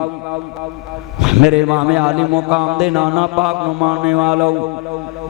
मेरे इमाम आली मुकाम दे नाना पाक नूं मानने वालों,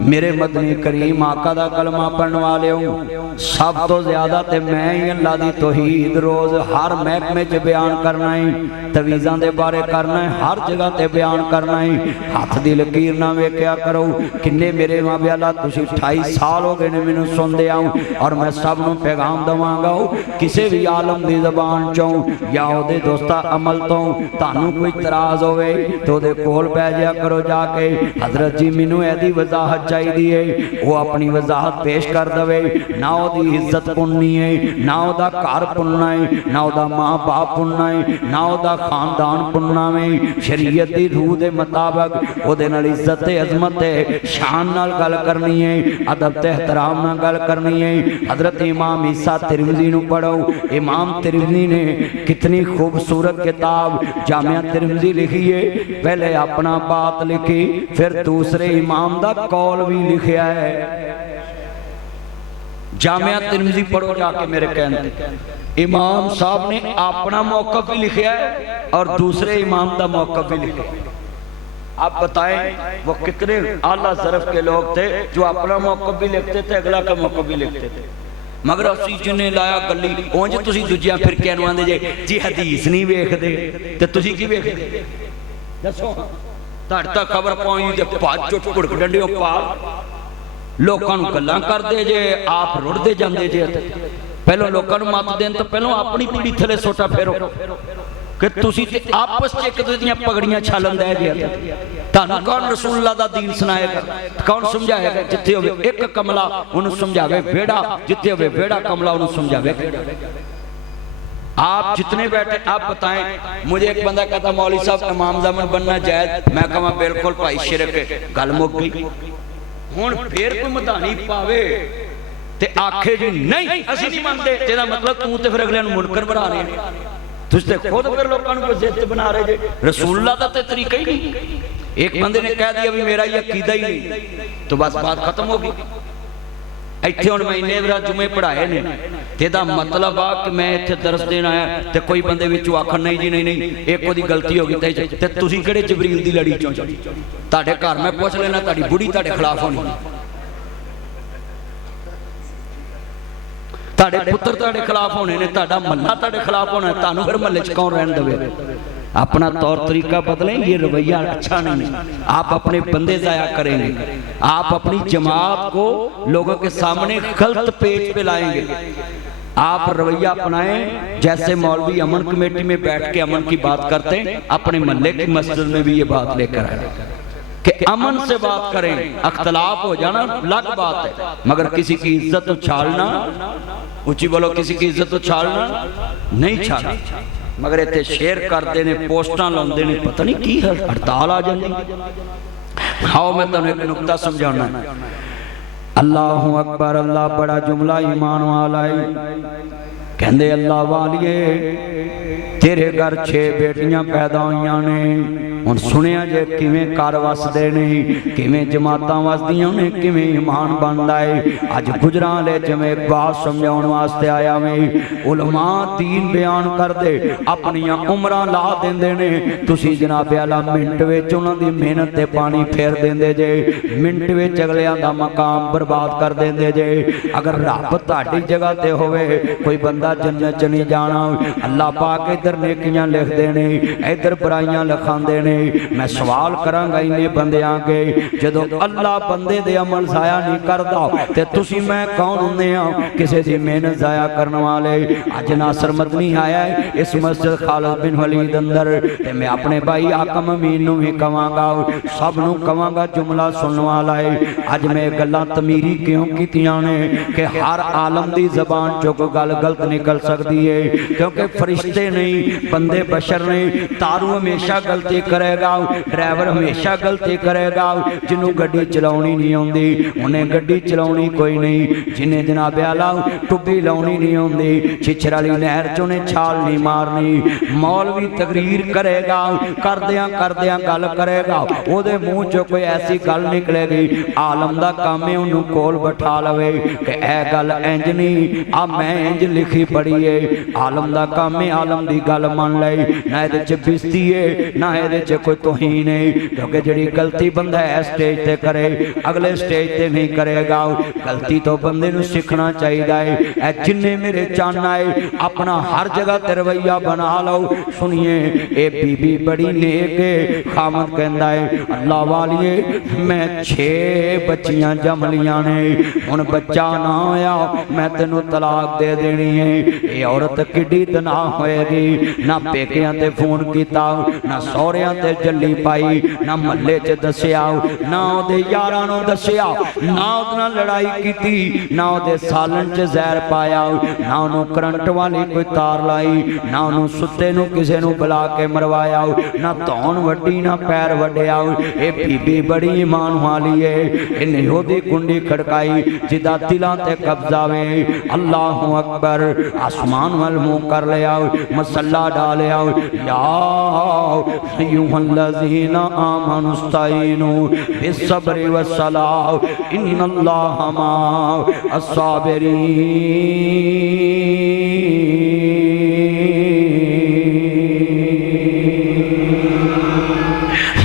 मेरे मदनी करीम आका दा कलमा पढ़ने वाले हो, सब तो ज्यादा ते मैं ही अल्लाह दी तौहीद रोज हर महकमे च बयान करना है, तवीज़ां दे बारे करना है, हर जगह ते बयान करना है। हाथ दी लकीर ना वेख्या करो। किन्ने मेरे माँ ब्याला तुसीं 28 साल हो गए ने मैनूं सुनदे आओ, और मैं सब नूं पैगाम दवांगा किसी भी आलम दी ज़बान चों या उहदे दोस्ता अमल तो तानू कोई तराज होवे तो उहदे कोल पै जाया करो जाके, हजरत जी मैनू एदी वजाहत चाहिए है, वो अपनी वजाहत पेश कर दवे। ना उहदी इज्जत पुननी है, ना उहदा घर पुनना है, ना उहदा माँ बाप पुनना है, ना उहदा खानदान पुनना है। शरीयत दी रूह दे मुताबिक उहदे नाल इज्जत ते अजमत ते शान नाल गल करनी है, अदब ते एहतराम नाल गल करनी है। हजरत इमाम ईसा तिरमिज़ी नू पढ़ो। इमाम तिरमिज़ी ने कितनी खूबसूरत किताब जामिया तिरमिज़ी लिखी है। पहले अपना बात लिखी, फिर दूसरे इमाम दा कौल भी लिखा है। जामिया तिरमिज़ी पढ़ो जाके मेरे कहने, इमाम साहब ने अपना मौक़िफ़ भी लिखा है और दूसरे इमाम दा मौक़िफ़ भी लिखा है। आप बताएं वो कितने आला ज़रफ़ के लोग थे जो अपना मौक़िफ़ भी लिखते थे, अगला का मौक़िफ़ भी लिखते थे। मगर असी जिन्हें लाया गली उंज तुसीं दूजियां फिरकियां नूं आंदे जे जी हदीस नहीं वेखदे ते तुसीं की वेखदे? दसो तुहाडे तक खबर पहुंची ते भज चुट घुड़क डंडियों पा लोकां नूं गल्लां करदे जे, आप रुड़दे जांदे जे। पहलों लोकां नूं मत देण तो पहलों अपनी पीढ़ी थले सोटा फेरो कि तुसीं ते आपस च एक दूजे दीयां पगड़ियां छालन दे जे। तानू कौन रसूलुल्लाह दा दीन सुनाएगा, कौन समझाएगा? जिथे होवे एक कमला उन्हें समझावे बेड़ा, जिथे होवे बेड़ा कमला उन्हें समझावे। आप जितने बैठे आप बताएं। मुझे एक बंदा कहता मौलवी साहब इमाम ज़मान बनना जायज़, मैं कहा बिल्कुल भाई शिरक गल मुक गई। हुण फिर कोई मधानी पावे ते आखे जी नहीं असीं नहीं मनदे, तेरा मतलब तू ते फिर अगले नूं मुनकर बना रहे, तुसीं ते खुद फिर लोकां नूं जिद्द बना रहे जे। रसूलुल्लाह दा ते तरीका ही नहीं। एक बंदे ने कह दिया भी मेरा ये अकीदा ही नहीं तो बस बात खत्म हो गई। इत्थे हुण मैं इन्ने बार जुमे पढ़ाए ने ते दा मतलब आ कि मैं इत्थे दरस देण आया ते कोई बंदे विचों आखण नहीं जी नहीं एक ओदी गलती हो गई ते तुसीं किहड़े जबरील दी लड़ी चों? तुहाडे घर मैं पुछ लेना तुहाडी बुढ़ी तुहाडे खिलाफ होनी, तुहाडे पुत्र तुहाडे खिलाफ होने ने, तुहाडा महल्ला तुहाडे खिलाफ होना, तुहानूं फिर महल्ले च कौन रहन देवे? अपना तौर तरीका बदलें, ये रवैया अच्छा नहीं है। आप अपने बंदे ज़ाया करेंगे, आप अपनी जमात को लोगों के सामने गलत पेज पे लाएंगे। आप रवैया अपनाएं जैसे मौलवी अमन कमेटी में बैठ के अमन की बात करते हैं, अपने महल्ले की मस्जिद में भी ये बात लेकर आए कि अमन से बात करें। अख्तलाफ हो जाना अलग बात है, मगर किसी की इज्जत उछालना, ऊंची बोलो, किसी की इज्जत उछालना नहीं छालना। मगर इतने शेयर करते ने, पोस्टां लाउंदे ने, पता नहीं की हड़ताल आ जाती। आओ मैं तुहानूं एक नुक्ता समझाना। अल्लाहु अकबर, अल्लाह बड़ा जुमला ईमान वाला है। कहंदे अल्लाह वालिए तेरे घर 6 बेटियां पैदा हुई ने, हुण सुनिया जे किवें घर वसदे ने, किवें जमातां वसदियां ने, किवें ईमान बनदा है। अज गुजरां ले जिवें एक बात समझाउण वास्ते आया मैं, उलमा दीन बयान करदे अपनियां उमरां ला देंदे ने, तुसीं जनाब आला मिंट विच उन्हां दी मेहनत ते पानी फेर देंदे जे, मिंट विच अगलियां दा मकाम बर्बाद कर देंदे जे। अगर रब तुहाडी जगह ते होवे कोई बंदा जन्नत च नहीं जाना। अल्लाह पाक इधर नेकियां लिखदे ने, इधर बुराइयां लिखांदे ने। मैं सवाल करांगा इन्ने बंदियां के, जदों अल्लाह बंदे दे अमल जाया नहीं करदा ते तुसीं मैं कौन हुंदे आ किसी दी मेहनत जाया करने वाले? अज नासर मदनी आया है इस मस्जिद खालिद बिन वलीद अंदर, ते मैं अपने भाई आकम अमीन नूं भी कवांगा, सब नूं कवांगा, जुमला सुनने वाला है। अज मैं गल्लां तमीरी क्यों कीतियां ने कि हर आलम दी ज़बान चों कोई गल गलत निकल सकती है, क्योंकि फरिश्ते नहीं बंदे बशर नहीं। तारू हमेशा गलती करेगा, ड्राइवर हमेशा गलती करेगा। जिन्हों गड्डी चलाउणी नहीं आउंदी उन्हें गड्डी चलाउणी कोई नहीं, जिन्हें जनाब आला टुब्बी लाउणी नहीं आउंदी, छिछर वाली नहर च उन्हें छाल नहीं मारनी। मौलवी तकरीर करेगा, करदियां करदियां गल करेगा, ओदे मुंह चों कोई ऐसी गल निकलेगी, आलम दा काम है उन्होंने कोल बैठा लवे कि ए गल इंज नहीं, आ मैं इंज लिखी पढ़ी है। आलम दा काम है आलम दी गल मान लाई, ना ये बेइज्जती है ना ये कोई तौहीन है, क्योंकि जिहड़ी गलती बंदा है स्टेज ते करे अगले स्टेज ते नहीं करेगा। गलती तो बंदे नूं सीखना चाहिए है। जिन्ने मेरे चाहना है अपना हर जगह ते रवैया बना लो। सुनिए ए बीबी बड़ी नेक है, खामद कहंदा है अल्लाह वालिए मैं 6 बच्चियां जम लियां ने, हुण बच्चा ना होया मैं तेनों तलाक दे देनी है। ये औरत किड्डी तनाह होएगी, ना पेकियां ते फोन कीता, ना सौहरियां ते जल्ली पाई, ना महल्ले च दस्सिया, ना ओदे यारां नूं दस्सिया, ना ओदे नाल लड़ाई कीती, ना ओदे सालन च जहर पाया, ना ओनूं करंट वाली कोई तार लाई, ना ओनूं सुत्ते नूं किसे नूं बुला के मरवाया, ना धौन वड्डी ना पैर वड्डिया। ये बीबी बड़ी ईमान वाली है, इन्हें ओदी कुंडी खड़काई जिदा दिलां ते कब्जा वे। अल्लाहु अकबर, आसमान वल मुंह कर लिया, मसल्ला डालिया, या अय्युहल्लज़ीना आमनुस्तईनु बिस्सब्रि वस्सलाह इन्नल्लाहा मअस-साबिरीन।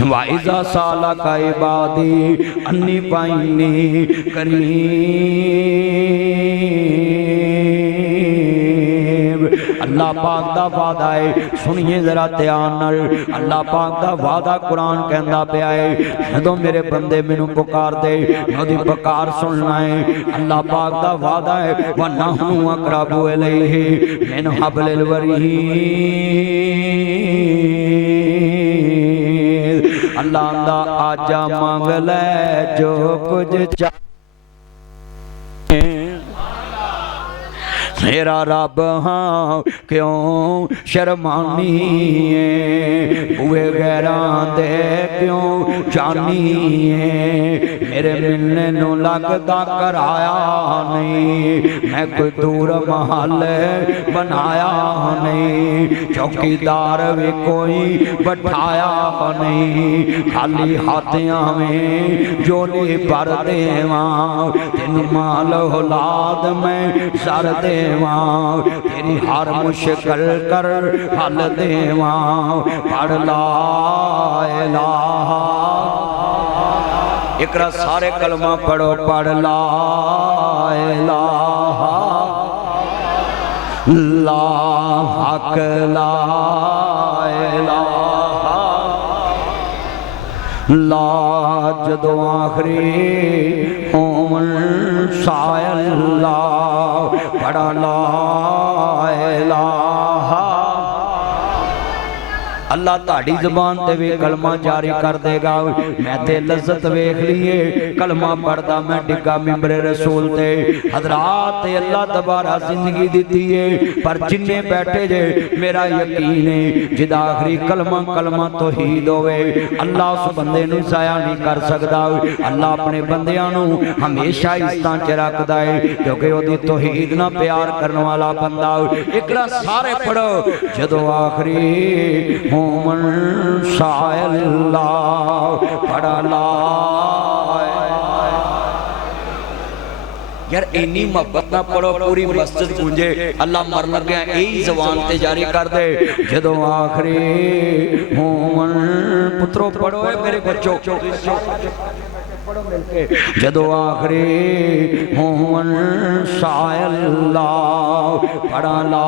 वाइजा साला का इबादी अन्नी पाइनी करीब। अल्लाह पाक दा वादा है, सुनिए जरा ध्यान नाल। अल्लाह पाक दा वादा कुरान कहंदा पिया है, जदों मेरे बंदे मैनू पुकार दे ओदी पुकार सुनना है। अल्लाह पाक दा वादा है वन्नहु अक़रबु इलैहि मिन हब्लिल वरीद। अल्लाह दा आजा मांग ले जो कुछ चाहे, मेरा रब हाँ क्यों शर्मानी है, बुए गैरां दे क्यों जानी है। मेरे मिलने नू लगदा कराया नहीं, मैं कोई दूर महल बनाया नहीं, चौकीदार भी कोई बैठाया नहीं, खाली हाथियां में जोली भर देवा, तेन माल औलाद में सर देवा, तेरी हर मुश्किल कर हल देवा। पढ़ ला इलाहा, इकरा सारे कलमा पढ़ो, पढ़ ला इलाहा ला हक ला इलाहा ला। जदों आखरी होमन शायल ला पढ़ा ला इलाहा। अल्लाह ताड़ी जबान ते भी कलमा जारी कर देगा। मैं ते लज्जत वेख लीए कलमा पढ़दा मैं डिगा मिंबरे रसूल ते। हजरात अल्लाह दोबारा जिंदगी दी है, पर जिन्ने बैठे जे मेरा यकीन है जिदा आखिरी कलमा कलमा तौहीद होवे अल्लाह उस बंदे नूं जाया नहीं कर सकदा। अल्लाह अपने बंदियां नूं हमेशा इज्जतां च रखदा है, क्योंकि ओदी तौहीद ना प्यार करने वाला बंदा। इकरा सारे पढ़ो, जदों आखिरी मोमन शायल्ला पढ़ा ला। यार इन्नी मोहब्बत ना पढ़ो पूरी मस्जिद गूंजे। अल्लाह मर लग्या यही जबान ते जारी कर दे, जदों आखिरी मोमन पुत्रों पढ़ो मेरे बच्चों, जदों आखिरी मोमन शायल्ला पढ़ा ला।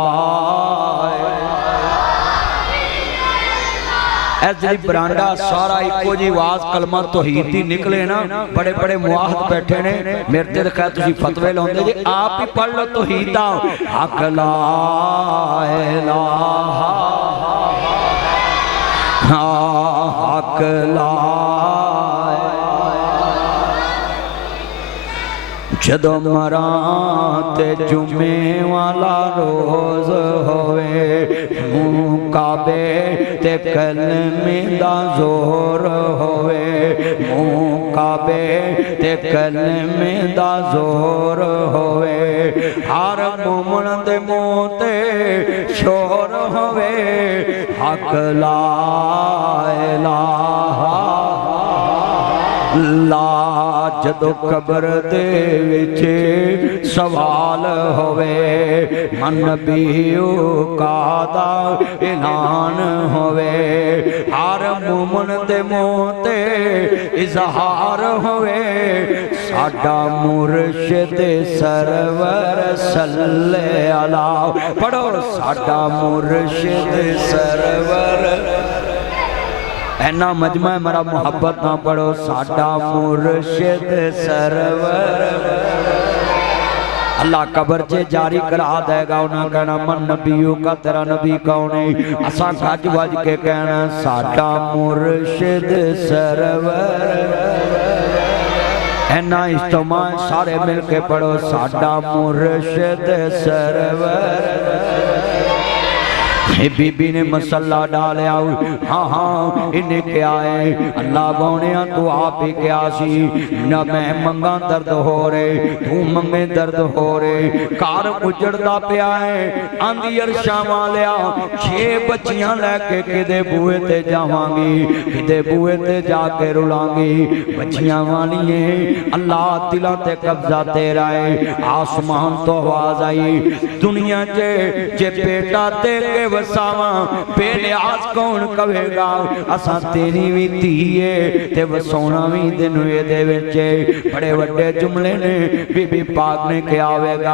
जी बरांडा सारा इको जी आवाज कलमा तौहीद दी निकले ना, बड़े बड़े मुआहद बैठे ने मेरे ते खैर तुसीं फतवे लाउंदे जे, आप ही पढ़ लो तौहीद दा। हक ला इलाहा हक ला। जदों मरां ते जुमे वाला रोज होवे, मुँह काबे ते कलमे दा जोर होवे, मुँह काबे ते कलमे दा जोर होवे, हर मोमन दे मुँह ते शोर होवे। हक ला इलाहा ला। जदों कब्र दे विच सवाल होवे मन नबीओ कादा ऐलान होवे हर मोमन दे मुंह ते इजहार होवे साडा मुर्शिद सरवर सल्ले अला पढ़ो साडा मुर्शिद सरवर ऐना मजमा है मेरा मुहब्बत ना पढ़ो साडा मुर्शिद सरवर अल्लाह कब्र च जारी करा देगा उन्हें कहना मन नबीओ का तेरा नबी कौन है असा गज वज के कहना साडा मुर्शिद सरवर ऐना इज्तिमा सारे मिल के पढ़ो साडा मुर्शिद सरवर बीबी ने मसला डालिया हाँ हाँ इन्हें क्या है अल्लाह गौने तू आप ही क्या सी न मैं मंगा दर्द हो रहे तू मंगे दर्द हो रहे कार उजड़दा पिया है आंधी अरशा वालिया 6 बच्चियां लैके किदे बूहे ते जावांगी किदे बूहे ते जाके रुलांगी बच्चियां वाली अल्लाह दिलां ते कब्जा तेरा है आसमान तो आवाज आई दुनिया च जे बेटा दे के वसावा बेलियास कौन कहेगा असा तेरी भी धी है ते वसाउणा भी तेनू इहदे विच बड़े वड्डे जुमले ने बीबी पाक ने क्या आवेगा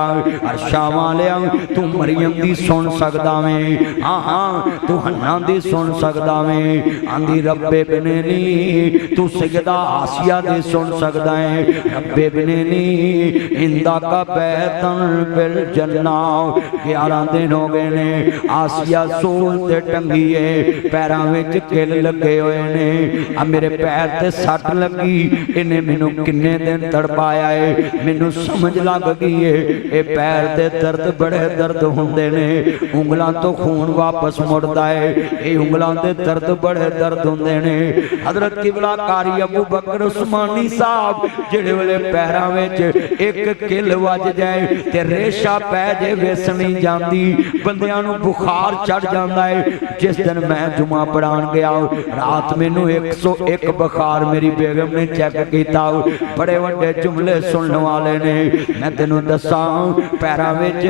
अरशा वालिया तू मरियम दी सुन सकदा वे हाँ हाँ तू हन्ना दी सुन सकदा वे आंदी रब्बे बनेनी तू सैयदा आसिया दी सुन सकदा है रब्बे बनेनी इंदा का बैतन बिल जन्ना 11 दिन हो गए ने आसिया सूल ते टंगी है पैरां विच किल लगे हुए ने आ मेरे पैर ते सट लगी इन्हें मैनू किन्ने दिन तड़पाया है मैनू समझ लग गई है ये पैर दे दर्द बड़े दर्द हुंदे ने उंगलां तो खून वापस मुड़दा है ये उंगलां दे दर्द बड़े दर्द हुंदे ने हजरत किबला कारी अबू बकर उस्मानी साहब जेड़े वेले पैरां विच एक किल वज जाए ते रेशा पै जे विस नहीं जांदी बंदियां नू बुखार चढ़ जाता है जिस दिन मैं जुमा पढ़ान गया रात मैनू 101 बुखार मेरी बेगम ने चेक किया बड़े वड्डे जुमले सुनने वाले ने मैं तेनू दसा पैरां विच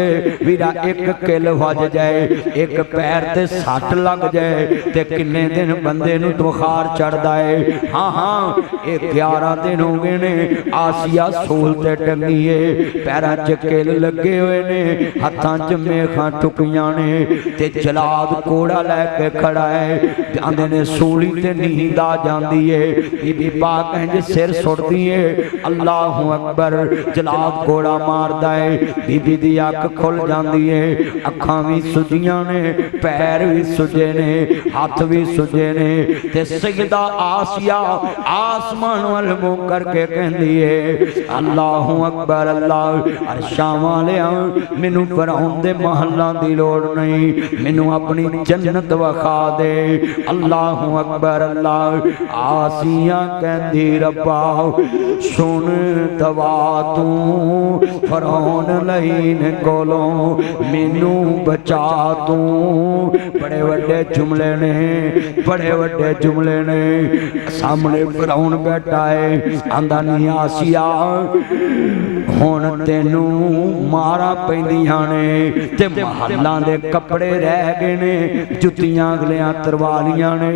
वीरा एक किल वज जाए एक पैर ते सट लग जाए ते किन्ने दिन बंदे नू बुखार चढ़दा है हाँ हाँ ये 11 दिन हो गए ने आसिया सूल ते टंगी है पैरां च किल लगे हुए ने हत्थां च मेखां टुकियां ने ते जलाद कोड़ा लैके खड़ा है आंदे ने सूली ते नींद आ जाती है बीबी पाक इंज सिर सुटदी है अल्लाह अकबर जलाद कोड़ा मारदा है बीबी दी अख खुल जाती है अखां भी सुजियां ने पैर भी सुजे ने हाथ भी सुजे ने ते सैयदा आसिया आसमान वल मुंह करके कहंदी है अल्लाह अकबर अल्लाह अरशां वालिया मैनू फरौन दे महलां दी लोड़ नहीं मैनू अपनी जन्नत वखा दे अल्लाह अकबर अल्लाह आसिया कहंदी रब्बा सुन दवा तू फरौन लईन कोलों मैनू बचा तू बड़े वड्डे जुमले ने बड़े वड्डे जुमले ने सामने फरौन बैठा है आंदा नहीं आसिया हुण तेनू मारा पैंदियां ने ते महलां दे कपड़े रह गए ने जुत्तियां अगलियां तरवालियां ने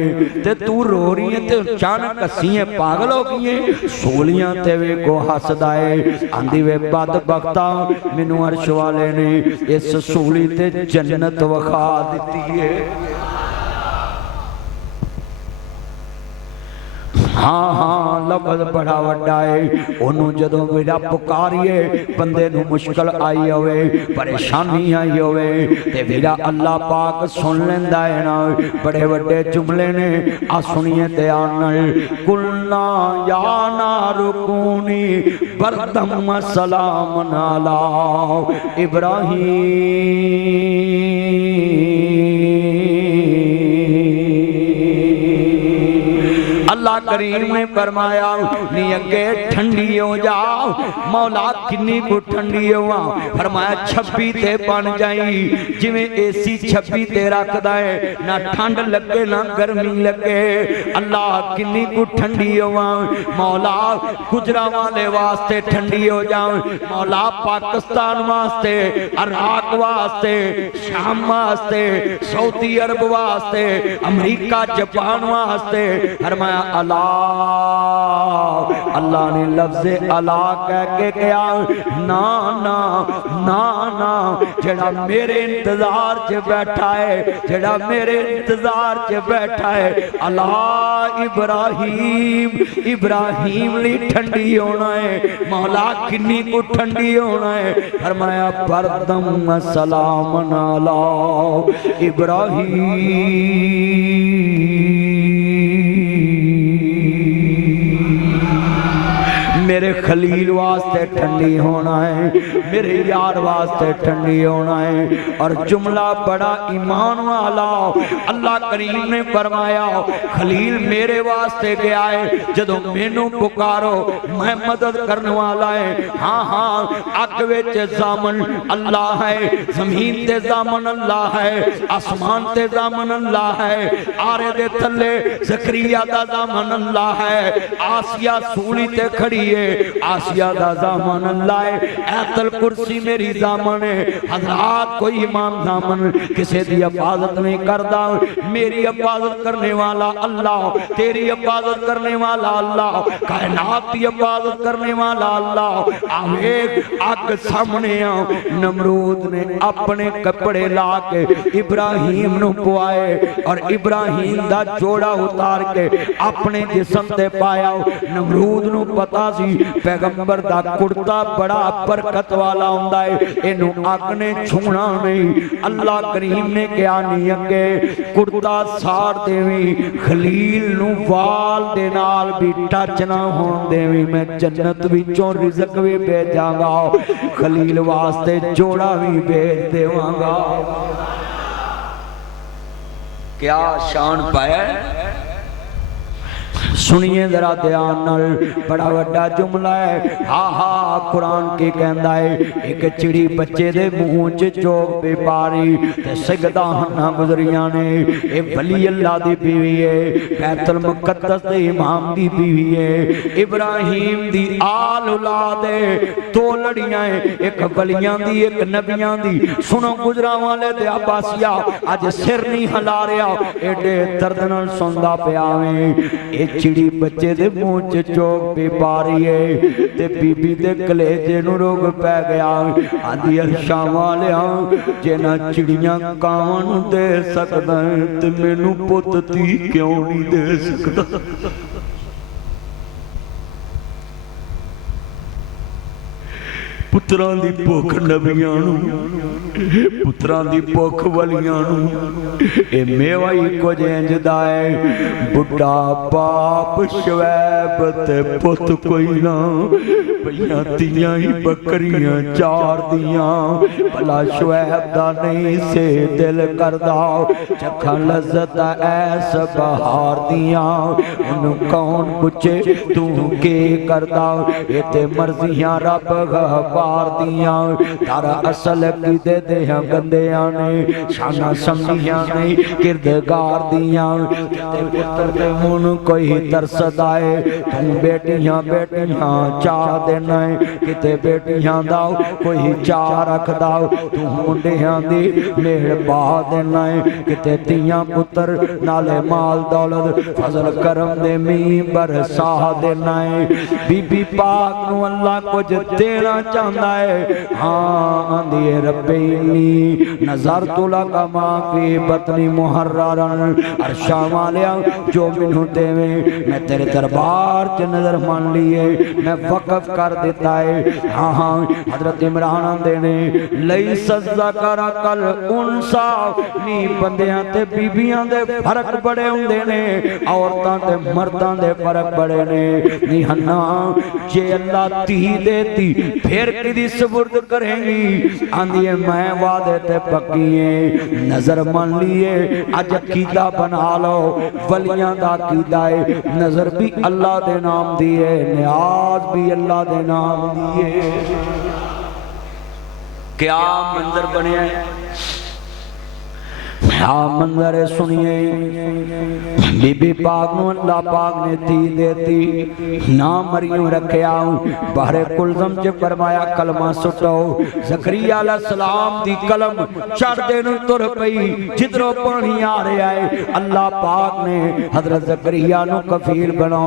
ते तू रो रही है ते अचानक हसी है पागल हो गई है सोलियां ते वे को हसदा है आंदी वे बदबख्ता मैनू अर्श वाले ने इस सूली ते जन्नत वखा दिती है हाँ हाँ लफ्ज बड़ा वड्डा है ओनू जदों मेरा पुकारिए बंदे नू मुश्किल आई होवे परेशानी आई होवे ते मेरा अल्लाह पाक सुन लेंदा है ना बड़े वड्डे जुमले ने आ सुनिए ते आनल कुलना या नारुकूनी बरदम सलाम अला इब्राहीम अल्लाह करीम ने फरमाया नी अगे ठंडी हो जाओ। मौला किन्नी को ठंडी होवा? फरमाया 26 ते बन जाई। जिवें एसी 26 ते रखदा है, ना ठंड लगे ना गर्मी लगे। अल्लाह किन्नी को ठंडी होवा? मौला गुजरां वाले वास्ते ठंडी हो जाओ। मौला पाकिस्तान वास्ते, इराक वास्ते, शाम वास्ते, सऊदी अरब वास्ते, अमेरिका जापान वास्ते। फरमाया अल्लाह, अल्लाह ने लफ्ज़े अला कह के कहा ना ना ना ना, जेड़ा मेरे इंतजार च बैठा है, जेड़ा मेरे इंतजार च बैठा है, अला इब्राहिम, इब्राहिम ली ठंडी होना है। मौला किन्नी को ठंडी होना है? फरमाया बरदम सलाम अला इब्राहिम। मेरे खलील वास्ते ठंडी होना है, मेरे यार वास्ते ठंडी होना है। और जुमला बड़ा ईमान वाला, अल्लाह करीम ने फरमाया खलील मेरे वास्ते गया है, जदों मैनू पुकारो मैं मदद करने वाला है। हाँ हाँ, अग विच जामन अल्लाह है, जमीन ते जामन अल्लाह है, आसमान ते जामन अल्लाह है, आरे दे थल्ले ज़करिया दा जामन अल्लाह है, आसिया सूली ते खड़ी है, आसिया दा जामन अल्लाह है, ऐतल कुर्सी मेरी जामन है। हजरात कोई इमाम जामन किसी दी हिफाजत नहीं करता, मेरी हिफाजत करने वाला अल्लाह, तेरी हिफाजत करने वाला अल्लाह, कायनात की हिफाजत करने वाला अल्लाह। आवे अग सामने आ, नमरूद ने अपने कपड़े ला के इब्राहिम नु पवाए और इब्राहिम दा जोड़ा उतार के अपने जिस्म ते पाया। नमरूद नु पता सी पैगंबर दा कुर्ता बड़ा बरकत वाला हुंदा है, इनू अग ने छूना नहीं। अल्लाह करीम ने कहा नहीं अगे कुर्ता साड़ देवी, खलील नु वाल दे नाल भी टच ना होण देवी, मैं जन्नत विचों रिज़क भी भेजांगा, खलील वास्ते जोड़ा भी भेज देवांगा। क्या शान पाया? सुनिए जरा ध्यान नाल, बड़ा वड्डा जुमला है। हा हा, कुरान की कहंदा है एक चिड़ी बच्चे दे मुंह च चोग पे पारी ते सिगदा हन्ना गुजरियां ने। ए वली अल्लाह दी बीवी है, बैतुल मुकद्दस दे इमाम दी बीवी है, इब्राहिम दी आल औलाद है। दो लड़ियां है, एक वलियां दी एक नबियां दी। सुनो गुजरां वाले ते अब्बासिया, अज सिर नहीं हिला रहा, एडे दर्द नाल सुनदा पिया वे। चिड़ी बच्चे दे मुंह च चोक पे पा रही है ते बीबी दे कलेजे नू रोग पै गया। आदि अर्शां वालिया, जे ना चिड़ियां कावां नू दे सकदा ते मैनू पुत्त धी क्यों नहीं दे सकदा? पुत्रां दी भुख नबियां नू, पुत्रां दी भुख वलियां नू, ए मेवा ही कुछ इंजदा है। बुढ़ा बाप शवैब ते पुत कोई ना, पईयां तियां ही बकरियां चार दियां, भला शवैब दा नहीं से दिल करदा, चखा लज्जत ऐस बहार दियां, उन्हूं कौन पुछे तू के करदा? ए ते मर्जियां रब गफ्फार दियां, तारा असल कीदे दे गंदियां ने, शाना समझियां नहीं किरदगार दियां। किते पुत्र दे मुन कोई तरसदा है, तू बेटियां बेटियां चाह देना है, किते बेटियां दा कोई चाह रखदा, तू मुंडियां दी मेहर पा देना है, किते तियां पुत्र नाले माल दौलत फजल करम दे मींह बरसा देना है। बीबी पाक नू अल्लाह कुछ देना चाहता है। हाँ आंदी है रब्बे इन्नी नजर तुला कमा की बतनी मुहर्ररन, अर्शा वालिया जो मैनू देवे मैं तेरे दरबार च नजर मान लिए, मैं वक़्फ कर देता है। हाँ हाँ, हजरत इमरान आंदे ने लई सजदा कर कल उनसा, नी बंदियां ते बीबियां दे फर्क बड़े हुंदे ने, औरतां ते मर्दां दे फर्क बड़े ने। नी हन्ना जे अल्लाह धी देती फिर किदी सुपुर्द करेंगी? आंदी है मैं वादे ते पक्की है, नजर मान लिए अज अकीदा बना लो, वलियां दा अकीदा है, नजर भी अल्लाह दे नाम दी है, न्याज भी अल्लाह दे नाम दी है। क्या मंजर बने, क्या मंजर है सुनिए। बीबी पाक नूं अल्लाह पाक ने धी देती, नाम मरियम रखिया, बाहरे कुलजम च फरमाया कलमा सुटो। ज़करिया अलैहिस्सलाम दी कलम चढ़दे नूं तुर पई, जिधरों पानी आ रहा है अल्लाह पाक ने हजरत ज़करिया नूं कफील बना